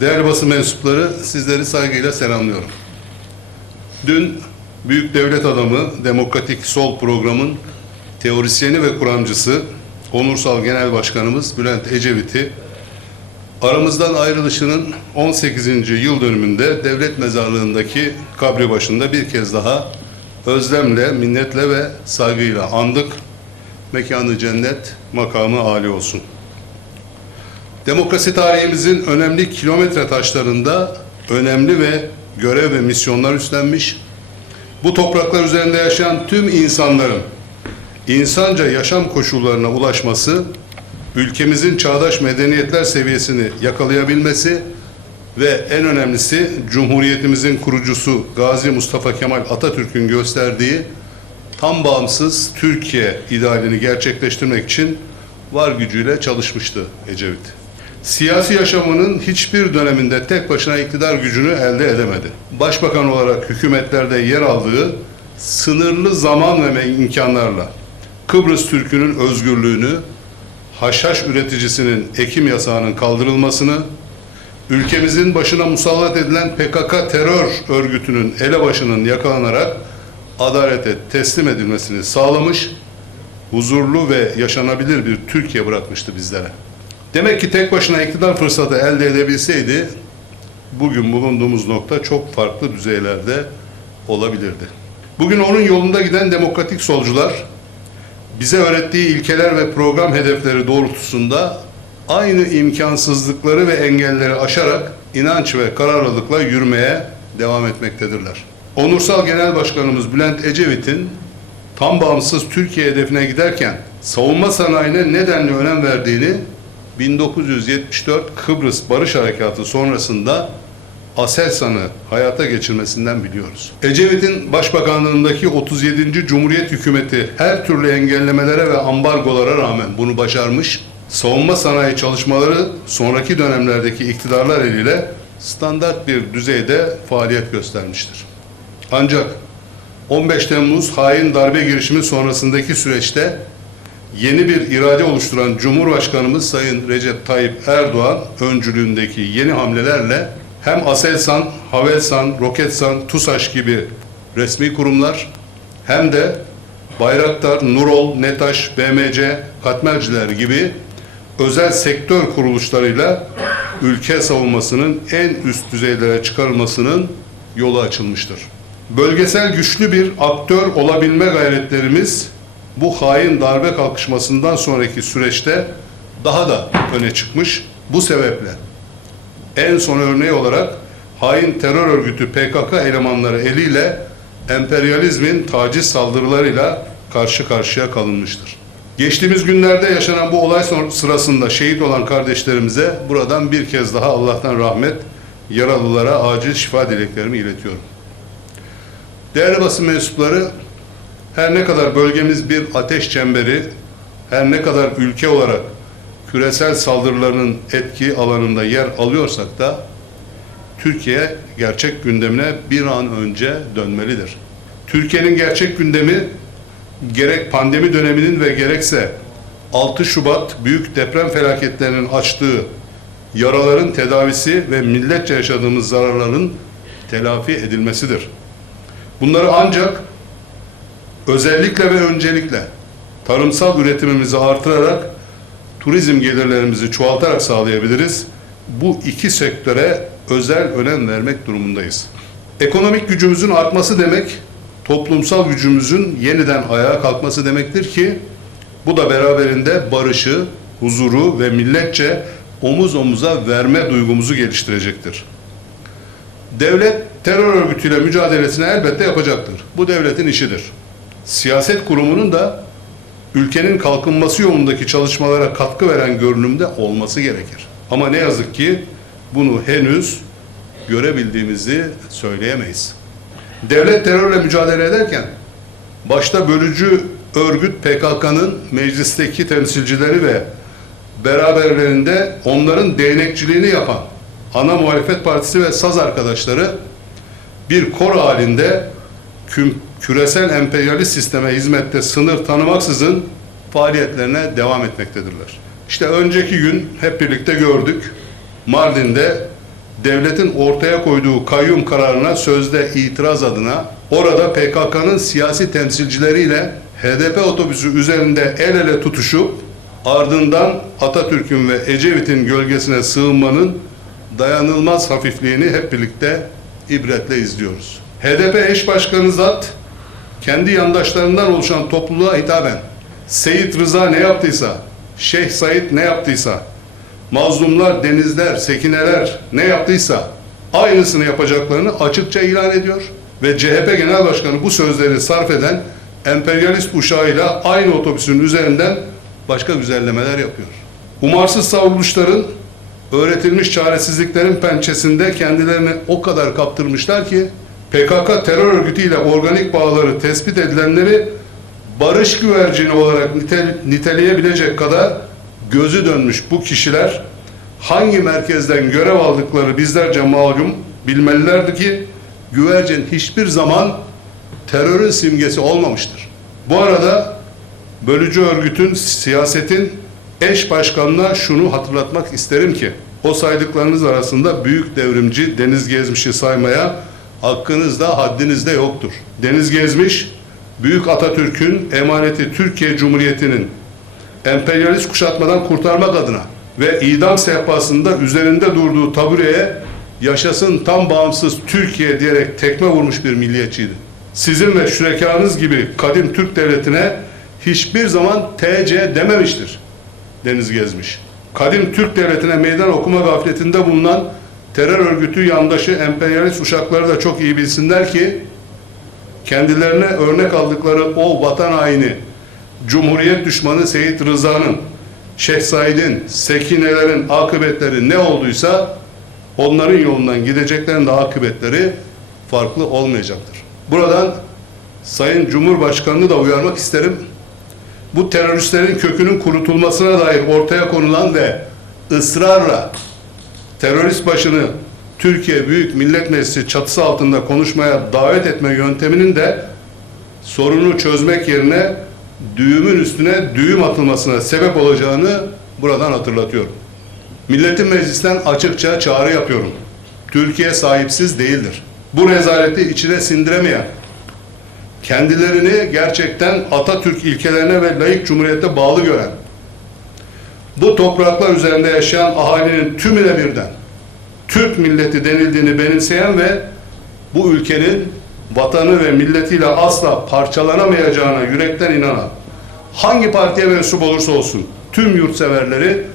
Değerli basın mensupları, sizleri saygıyla selamlıyorum. Dün büyük devlet adamı, Demokratik Sol programın teorisyeni ve kuramcısı, Onursal Genel Başkanımız Bülent Ecevit'i aramızdan ayrılışının 18. yıl dönümünde devlet mezarlığındaki kabri başında bir kez daha özlemle, minnetle ve saygıyla andık. Mekanı cennet, makamı âli olsun. Demokrasi tarihimizin önemli kilometre taşlarında önemli ve görev ve misyonlar üstlenmiş, bu topraklar üzerinde yaşayan tüm insanların insanca yaşam koşullarına ulaşması, ülkemizin çağdaş medeniyetler seviyesini yakalayabilmesi ve en önemlisi Cumhuriyetimizin kurucusu Gazi Mustafa Kemal Atatürk'ün gösterdiği tam bağımsız Türkiye idealini gerçekleştirmek için var gücüyle çalışmıştı Ecevit. Siyasi yaşamının hiçbir döneminde tek başına iktidar gücünü elde edemedi. Başbakan olarak hükümetlerde yer aldığı sınırlı zaman ve imkanlarla Kıbrıs Türk'ünün özgürlüğünü, haşhaş üreticisinin ekim yasağının kaldırılmasını, ülkemizin başına musallat edilen PKK terör örgütünün elebaşının yakalanarak adalete teslim edilmesini sağlamış, huzurlu ve yaşanabilir bir Türkiye bırakmıştı bizlere. Demek ki tek başına iktidar fırsatı elde edebilseydi, bugün bulunduğumuz nokta çok farklı düzeylerde olabilirdi. Bugün onun yolunda giden demokratik solcular, bize öğrettiği ilkeler ve program hedefleri doğrultusunda aynı imkansızlıkları ve engelleri aşarak inanç ve kararlılıkla yürümeye devam etmektedirler. Onursal Genel Başkanımız Bülent Ecevit'in tam bağımsız Türkiye hedefine giderken savunma sanayine nedenli önem verdiğini 1974 Kıbrıs Barış Harekatı sonrasında Aselsan'ı hayata geçirmesinden biliyoruz. Ecevit'in başbakanlığındaki 37. Cumhuriyet hükümeti her türlü engellemelere ve ambargolara rağmen bunu başarmış. Savunma sanayi çalışmaları sonraki dönemlerdeki iktidarlar eliyle standart bir düzeyde faaliyet göstermiştir. Ancak 15 Temmuz hain darbe girişimi sonrasındaki süreçte yeni bir irade oluşturan Cumhurbaşkanımız Sayın Recep Tayyip Erdoğan öncülüğündeki yeni hamlelerle hem Aselsan, Havelsan, Roketsan, TUSAŞ gibi resmi kurumlar hem de Bayraktar, Nurol, Netaş, BMC, Katmerciler gibi özel sektör kuruluşlarıyla ülke savunmasının en üst düzeylere çıkarılmasının yolu açılmıştır. Bölgesel güçlü bir aktör olabilme gayretlerimiz bu hain darbe kalkışmasından sonraki süreçte daha da öne çıkmış. Bu sebeple en son örneği olarak hain terör örgütü PKK elemanları eliyle emperyalizmin taciz saldırılarıyla karşı karşıya kalınmıştır. Geçtiğimiz günlerde yaşanan bu olay sırasında şehit olan kardeşlerimize buradan bir kez daha Allah'tan rahmet, yaralılara acil şifa dileklerimi iletiyorum. Değerli basın mensupları, her ne kadar bölgemiz bir ateş çemberi, her ne kadar ülke olarak küresel saldırıların etki alanında yer alıyorsak da Türkiye gerçek gündemine bir an önce dönmelidir. Türkiye'nin gerçek gündemi gerek pandemi döneminin ve gerekse 6 Şubat büyük deprem felaketlerinin açtığı yaraların tedavisi ve milletçe yaşadığımız zararların telafi edilmesidir. Bunları ancak özellikle ve öncelikle tarımsal üretimimizi artırarak turizm gelirlerimizi çoğaltarak sağlayabiliriz. Bu iki sektöre özel önem vermek durumundayız. Ekonomik gücümüzün artması demek, toplumsal gücümüzün yeniden ayağa kalkması demektir ki, bu da beraberinde barışı, huzuru ve milletçe omuz omuza verme duygumuzu geliştirecektir. Devlet terör örgütüyle mücadelesini elbette yapacaktır. Bu devletin işidir. Siyaset kurumunun da ülkenin kalkınması yolundaki çalışmalara katkı veren görünümde olması gerekir. Ama ne yazık ki bunu henüz görebildiğimizi söyleyemeyiz. Devlet terörle mücadele ederken başta bölücü örgüt PKK'nın meclisteki temsilcileri ve beraberlerinde onların değnekçiliğini yapan ana muhalefet partisi ve saz arkadaşları bir kor halinde küm, küresel emperyalist sisteme hizmette sınır tanımaksızın faaliyetlerine devam etmektedirler. İşte önceki gün hep birlikte gördük. Mardin'de devletin ortaya koyduğu kayyum kararına sözde itiraz adına orada PKK'nın siyasi temsilcileriyle HDP otobüsü üzerinde el ele tutuşup ardından Atatürk'ün ve Ecevit'in gölgesine sığınmanın dayanılmaz hafifliğini hep birlikte ibretle izliyoruz. HDP eş başkanı zat kendi yandaşlarından oluşan topluluğa hitaben Seyit Rıza ne yaptıysa, Şeyh Said ne yaptıysa, mazlumlar, denizler, sekineler ne yaptıysa aynısını yapacaklarını açıkça ilan ediyor ve CHP Genel Başkanı bu sözleri sarf eden emperyalist uşağıyla aynı otobüsün üzerinden başka güzellemeler yapıyor. Umarsız savruluşların öğretilmiş çaresizliklerin pençesinde kendilerini o kadar kaptırmışlar ki PKK terör örgütüyle organik bağları tespit edilenleri barış güvercini olarak nitel, niteleyebilecek kadar gözü dönmüş bu kişiler hangi merkezden görev aldıkları bizlerce malum bilmelilerdi ki güvercin hiçbir zaman terörün simgesi olmamıştır. Bu arada bölücü örgütün, siyasetin eş başkanına şunu hatırlatmak isterim ki o saydıklarınız arasında büyük devrimci Deniz Gezmiş'i saymaya hakkınız da haddiniz de yoktur. Deniz Gezmiş, Büyük Atatürk'ün emaneti Türkiye Cumhuriyeti'nin emperyalist kuşatmadan kurtarmak adına ve idam sehpasında üzerinde durduğu tabureye yaşasın tam bağımsız Türkiye diyerek tekme vurmuş bir milliyetçiydi. Sizin ve şürekanız gibi kadim Türk devletine hiçbir zaman TC dememiştir. Deniz Gezmiş. Kadim Türk devletine meydan okuma gafletinde bulunan terör örgütü yandaşı emperyalist uşakları da çok iyi bilsinler ki kendilerine örnek aldıkları o vatan haini Cumhuriyet düşmanı Seyit Rıza'nın, Şeyh Said'in, Sekinelerin akıbetleri ne olduysa onların yolundan gideceklerin de akıbetleri farklı olmayacaktır. Buradan Sayın Cumhurbaşkanı'nı da uyarmak isterim. Bu teröristlerin kökünün kurutulmasına dair ortaya konulan ve ısrarla terörist başını Türkiye Büyük Millet Meclisi çatısı altında konuşmaya davet etme yönteminin de sorunu çözmek yerine düğümün üstüne düğüm atılmasına sebep olacağını buradan hatırlatıyorum. Milletin meclisten açıkça çağrı yapıyorum. Türkiye sahipsiz değildir. Bu rezaleti içine sindiremeyen, kendilerini gerçekten Atatürk ilkelerine ve layık cumhuriyete bağlı gören, bu topraklar üzerinde yaşayan ahalinin tümüne birden Türk milleti denildiğini benimseyen ve bu ülkenin vatanı ve milletiyle asla parçalanamayacağına yürekten inanan hangi partiye mensup olursa olsun tüm yurtseverleri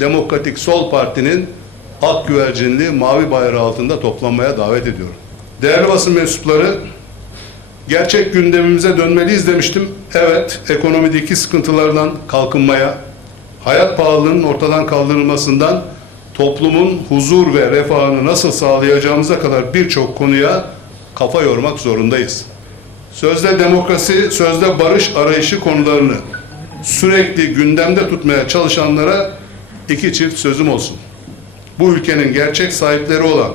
Demokratik Sol Parti'nin ak güvercinli mavi bayrağı altında toplanmaya davet ediyorum. Değerli basın mensupları, gerçek gündemimize dönmeliyiz demiştim. Evet, ekonomideki sıkıntılardan kalkınmaya, hayat pahalılığının ortadan kaldırılmasından toplumun huzur ve refahını nasıl sağlayacağımıza kadar birçok konuya kafa yormak zorundayız. Sözde demokrasi, sözde barış arayışı konularını sürekli gündemde tutmaya çalışanlara iki çift sözüm olsun. Bu ülkenin gerçek sahipleri olan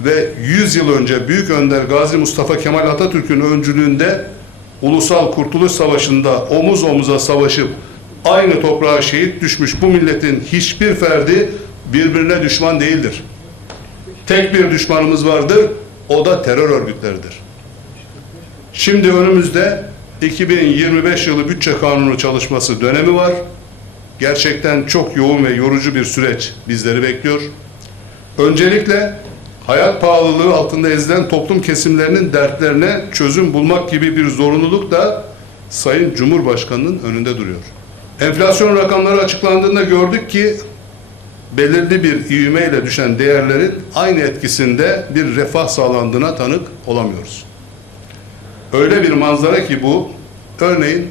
ve 100 yıl önce Büyük Önder Gazi Mustafa Kemal Atatürk'ün öncülüğünde Ulusal Kurtuluş Savaşı'nda omuz omuza savaşıp aynı toprağa şehit düşmüş bu milletin hiçbir ferdi birbirine düşman değildir. Tek bir düşmanımız vardır, o da terör örgütleridir. Şimdi önümüzde 2025 yılı bütçe kanunu çalışması dönemi var. Gerçekten çok yoğun ve yorucu bir süreç bizleri bekliyor. Öncelikle hayat pahalılığı altında ezilen toplum kesimlerinin dertlerine çözüm bulmak gibi bir zorunluluk da Sayın Cumhurbaşkanı'nın önünde duruyor. Enflasyon rakamları açıklandığında gördük ki belirli bir ivmeyle düşen değerlerin aynı etkisinde bir refah sağlandığına tanık olamıyoruz. Öyle bir manzara ki bu, örneğin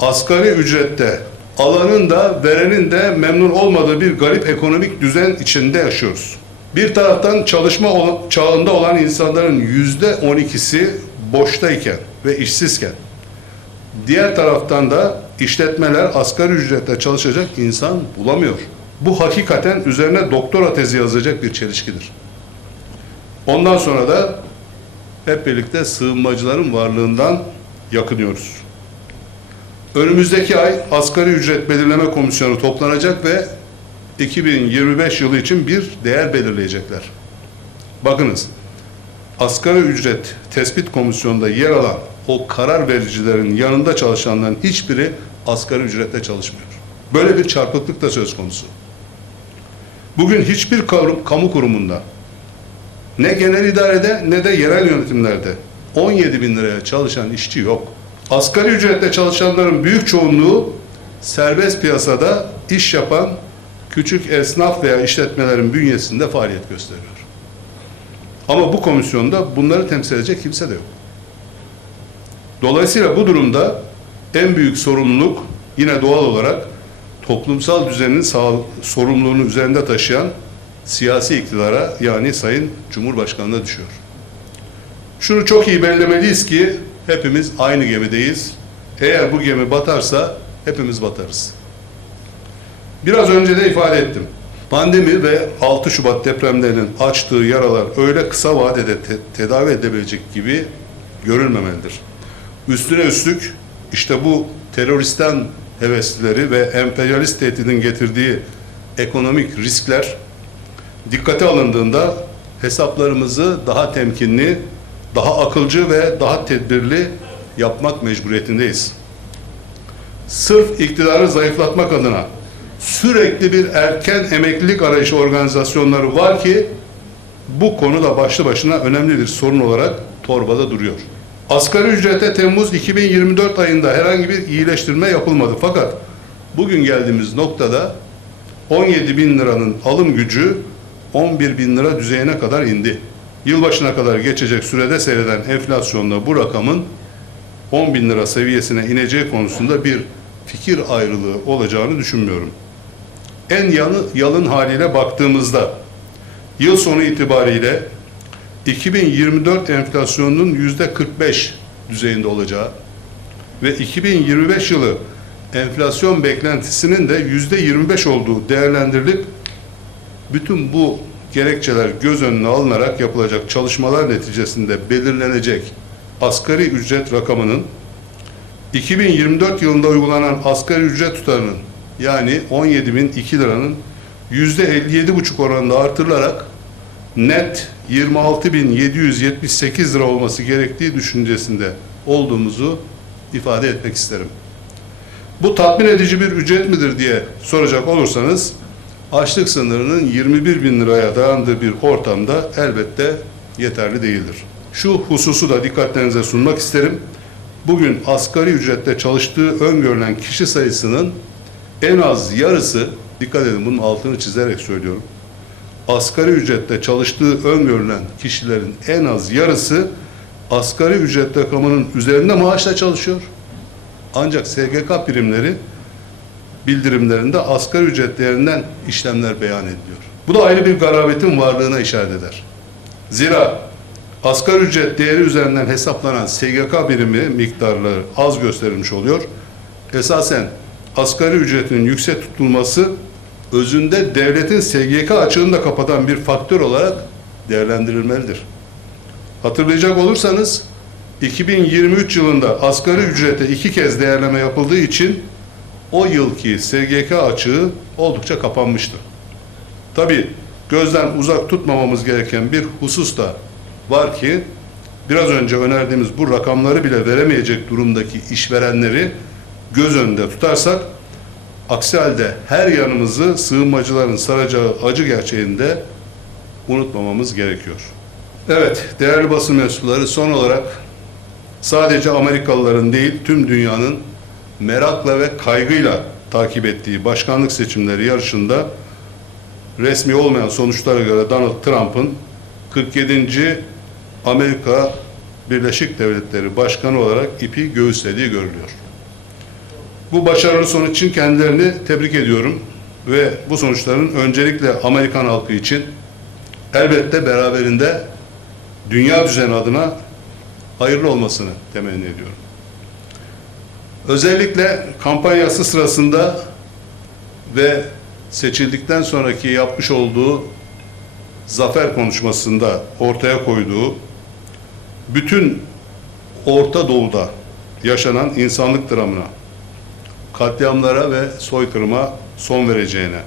asgari ücrette alanın da verenin de memnun olmadığı bir garip ekonomik düzen içinde yaşıyoruz. Bir taraftan çalışma çağında olan insanların yüzde on ikisi boştayken ve işsizken, diğer taraftan da işletmeler asgari ücretle çalışacak insan bulamıyor. Bu hakikaten üzerine doktora tezi yazacak bir çelişkidir. Ondan sonra da hep birlikte sığınmacıların varlığından yakınıyoruz. Önümüzdeki ay asgari ücret belirleme komisyonu toplanacak ve 2025 yılı için bir değer belirleyecekler. Bakınız, asgari ücret tespit komisyonunda yer alan o karar vericilerin yanında çalışanların hiçbiri asgari ücretle çalışmıyor. Böyle bir çarpıklık da söz konusu. Bugün hiçbir kamu kurumunda ne genel idarede ne de yerel yönetimlerde 17 bin liraya çalışan işçi yok. Asgari ücretle çalışanların büyük çoğunluğu serbest piyasada iş yapan küçük esnaf veya işletmelerin bünyesinde faaliyet gösteriyor. Ama bu komisyonda bunları temsil edecek kimse de yok. Dolayısıyla bu durumda en büyük sorumluluk yine doğal olarak toplumsal düzenin sağ, sorumluluğunu üzerinde taşıyan siyasi iktidara yani Sayın Cumhurbaşkanı'na düşüyor. Şunu çok iyi belirlemeliyiz ki hepimiz aynı gemideyiz. Eğer bu gemi batarsa hepimiz batarız. Biraz önce de ifade ettim. Pandemi ve 6 Şubat depremlerinin açtığı yaralar öyle kısa vadede te- tedavi edebilecek gibi görülmemelidir. Üstüne üstlük işte bu teröristten heveslileri ve emperyalist tehdidin getirdiği ekonomik riskler dikkate alındığında hesaplarımızı daha temkinli, daha akılcı ve daha tedbirli yapmak mecburiyetindeyiz. Sırf iktidarı zayıflatmak adına sürekli bir erken emeklilik arayışı organizasyonları var ki bu konu da başlı başına önemli bir sorun olarak torbada duruyor. Asgari ücrete Temmuz 2024 ayında herhangi bir iyileştirme yapılmadı. Fakat bugün geldiğimiz noktada 17 bin liranın alım gücü 11 bin lira düzeyine kadar indi. Yılbaşına kadar geçecek sürede seyreden enflasyonla bu rakamın 10 bin lira seviyesine ineceği konusunda bir fikir ayrılığı olacağını düşünmüyorum. En yanı, yalın haliyle baktığımızda yıl sonu itibariyle 2024 enflasyonunun yüzde 45 düzeyinde olacağı ve 2025 yılı enflasyon beklentisinin de yüzde 25 olduğu değerlendirilip bütün bu gerekçeler göz önüne alınarak yapılacak çalışmalar neticesinde belirlenecek asgari ücret rakamının 2024 yılında uygulanan asgari ücret tutarının yani 17.002 liranın %57,5 oranında artırılarak net 26.778 lira olması gerektiği düşüncesinde olduğumuzu ifade etmek isterim. Bu tatmin edici bir ücret midir diye soracak olursanız açlık sınırının 21 bin liraya dayandığı bir ortamda elbette yeterli değildir. Şu hususu da dikkatlerinize sunmak isterim. Bugün asgari ücretle çalıştığı öngörülen kişi sayısının en az yarısı, dikkat edin bunun altını çizerek söylüyorum. Asgari ücretle çalıştığı öngörülen kişilerin en az yarısı asgari ücret rakamının üzerinde maaşla çalışıyor. Ancak SGK primleri bildirimlerinde asgari ücret değerinden işlemler beyan ediliyor. Bu da ayrı bir garabetin varlığına işaret eder. Zira asgari ücret değeri üzerinden hesaplanan SGK birimi miktarları az gösterilmiş oluyor. Esasen asgari ücretin yüksek tutulması özünde devletin SGK açığını da kapatan bir faktör olarak değerlendirilmelidir. Hatırlayacak olursanız 2023 yılında asgari ücrete iki kez değerleme yapıldığı için o yılki SGK açığı oldukça kapanmıştı. Tabi gözden uzak tutmamamız gereken bir husus da var ki biraz önce önerdiğimiz bu rakamları bile veremeyecek durumdaki işverenleri göz önünde tutarsak aksi halde her yanımızı sığınmacıların saracağı acı gerçeğinde unutmamamız gerekiyor. Evet, değerli basın mensupları son olarak sadece Amerikalıların değil tüm dünyanın merakla ve kaygıyla takip ettiği başkanlık seçimleri yarışında resmi olmayan sonuçlara göre Donald Trump'ın 47. Amerika Birleşik Devletleri Başkanı olarak ipi göğüslediği görülüyor. Bu başarılı sonuç için kendilerini tebrik ediyorum ve bu sonuçların öncelikle Amerikan halkı için elbette beraberinde dünya düzeni adına hayırlı olmasını temenni ediyorum. Özellikle kampanyası sırasında ve seçildikten sonraki yapmış olduğu zafer konuşmasında ortaya koyduğu bütün Orta Doğu'da yaşanan insanlık dramına, katliamlara ve soykırıma son vereceğine,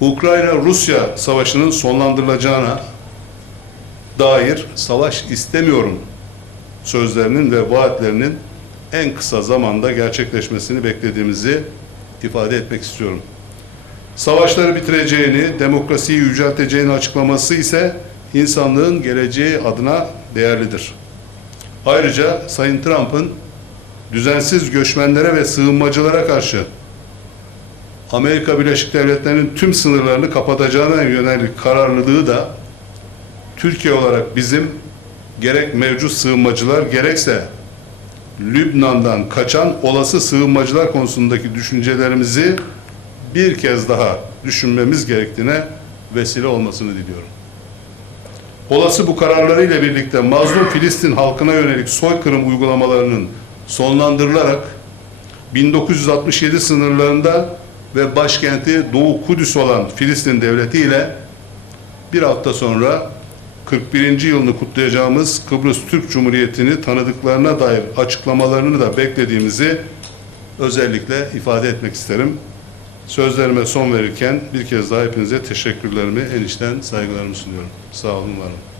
Ukrayna-Rusya savaşının sonlandırılacağına dair savaş istemiyorum sözlerinin ve vaatlerinin en kısa zamanda gerçekleşmesini beklediğimizi ifade etmek istiyorum. Savaşları bitireceğini, demokrasiyi yücelteceğini açıklaması ise insanlığın geleceği adına değerlidir. Ayrıca Sayın Trump'ın düzensiz göçmenlere ve sığınmacılara karşı Amerika Birleşik Devletleri'nin tüm sınırlarını kapatacağına yönelik kararlılığı da Türkiye olarak bizim gerek mevcut sığınmacılar gerekse Lübnan'dan kaçan olası sığınmacılar konusundaki düşüncelerimizi bir kez daha düşünmemiz gerektiğine vesile olmasını diliyorum. Olası bu kararlarıyla birlikte mazlum Filistin halkına yönelik soykırım uygulamalarının sonlandırılarak 1967 sınırlarında ve başkenti Doğu Kudüs olan Filistin devleti ile bir hafta sonra 41. yılını kutlayacağımız Kıbrıs Türk Cumhuriyeti'ni tanıdıklarına dair açıklamalarını da beklediğimizi özellikle ifade etmek isterim. Sözlerime son verirken bir kez daha hepinize teşekkürlerimi en içten saygılarımı sunuyorum. Sağ olun, var olun.